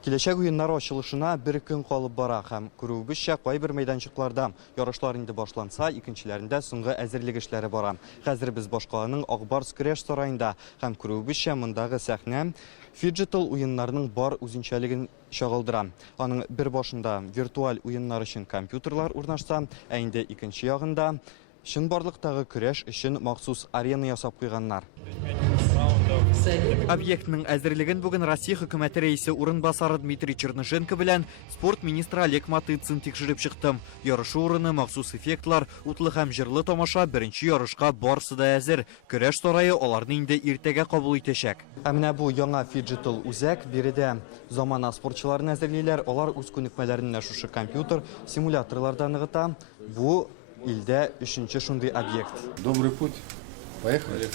Киләчәк уеннары ачылышына бер көн калып бара һәм күрүебезчә кайбер мәйданчыкларда ярышлар инде башланса, икенчеләрендә соңгы әзерлек эшләре бара. Хәзер без Башкаланың Акбарс көрәш сараенда һәм күрүебезчә мондагы сәхнә фиджитал уеннарының бар үзенчәлеген чагылдыра. Аның бер башында виртуаль уеннар өчен компьютерлар урнашса, ә инде икенче ягында чынбарлыктагы көрәш өчен махсус арена ясап куйганнар. Объектның әзерлеген бүген Россия хөкүмәте рәисе урынбасары Дмитрий Чернышенко белән спорт министры Олег Матыцын тикшереп чыктым. Ярышу урыны, махсус эффектлар, утлы һәм җырлы тамаша, беренче ярышка барысы да әзер. Көрәш сарае аларны инде иртәгә кабул итәчәк. Ә менә бу яңа фиджитал үзәк биредә замана спортчыларын әзерлиләр. Алар үз күнекмәләрен шушы компьютер симуляторларда ныгыта. Бу илдә өченче шундый объект. Добрый путь. Поехали.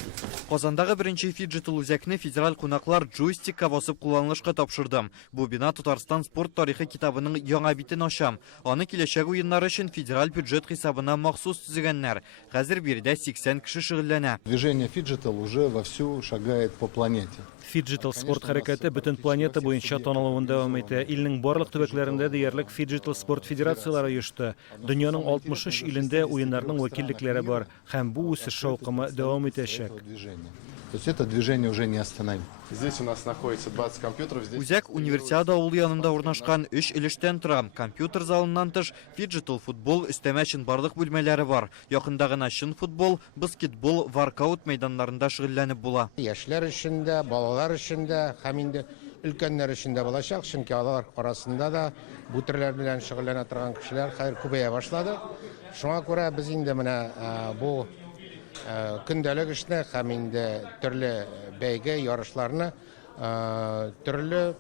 Казандагы беренче фиджитал үзәкне федераль кунаклар джойстикка басып кулланылышка тапшырдым. Бу бина Татарстан спорт тарихы китабының яңа битен ачам. Аны киләчәк уеннары өчен федераль бюджет хисабына махсус төзегәннәр. Хәзер биредә 80 кеше шөгыльләнә. Движение фиджитал уже вовсю шагает по планете. Фиджитал спорт хәрәкәте бөтен планета буенча танылуын дәвам итә. Илнең барлык төбәкләрендә диярлек фиджитал спорт федерациялары оешты. Дөньяның 63 илендә уеннарның вәкиллекләре бар һәм бу үсеш шаукымы дәвам итәчәк. То есть это движение уже не остановим. Здесь у нас находится 20 компьютеров. Үзәк универсиада авылы янында урнашкан 3 өлештән тора. Компьютер залыннан тыш фиджитал футбол өстәмә өчен барлык бүлмәләре бар. Якында гына чын футбол, баскетбол, воркаут мәйданнарында шөгыльләнеп була. Яшьләр өчен дә, балалар өчен дә һәм инде өлкәннәр өчен дә булачак, чөнки алар арасында да бу төрләр белән шөгыльләнә торган кешеләр хәзер күбәя башлады. Шуңа күрә без инде менә бу көндәлек эшне һәм инде төрле бәйге ярышларны төрле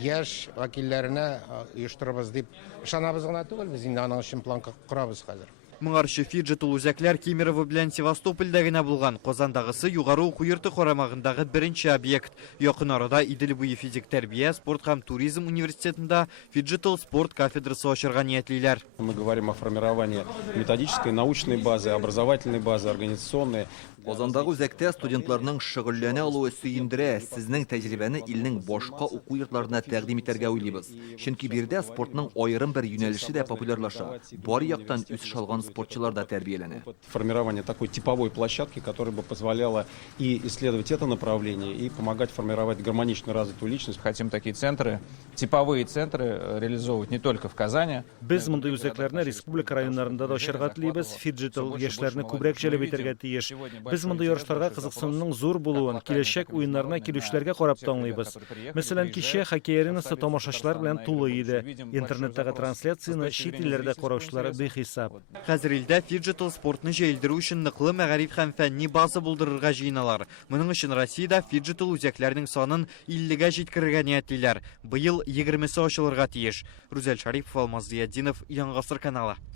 яшь вәкилләренә оештырабыз дип ышанабыз гына түгел, без инде аның өчен план корабыз хәзер. Моңарчы фиджитал үзәкләр Кемерово белән Севастопольдә генә булган. Казандагысы югары уку йорты карамагындагы беренче объект. Якын арада Идел буе физик тәрбия, спорт һәм туризм университетында фиджитал спорт кафедрасы ачырга ниятлиләр. Мы говорим о формировании методической, научной базы, образовательной базы, организационной. Казандагы үзәктә студентларның шөгыльләнә алуы сөендерә. Сезнең тәҗрибәне илнең башка уку йортларына тәкъдим итәргә уйлыйбыз. Чөнки биредә спортның аерым бер юнәлеше дә популярлаша. Бар яктан үс шалган спортчылар да тәрбияләнә. Формирование такой типовой площадки, которая бы позволяла и исследовать это направление, и помогать формировать гармонично развитую личность. Хотим такие центры, типовые центры реализовывать не только в Казани. Без мондай үзәкләрне республика районнарында да ачарга телибез. Фиджитал яшьләрне күбрәк җәлеп итәргә тиеш. Без мондай ярышларга кызыксынуның зур булуын, киләчәк уеннарына килүчеләргә карап таңлыйбыз. Мәсәлән, кичә хоккей аренасы тамашачылар белән тулы иде. Интернеттагы трансляцияны чит илләрдә караучылар бихисап. Хәзер илдә фиджитал спортны җәелдерү өчен ныклы мәгариф һәм фәнни база булдырырга җыеналар. Моның өчен Россиядә фиджитал үзәкләрнең санын 50-гә җиткерергә ниятлиләр. Быел 20-се ачылырга тиеш. Рүзәл Шарипов, Алмаз Зиятдинов, Яңа Гасыр каналы.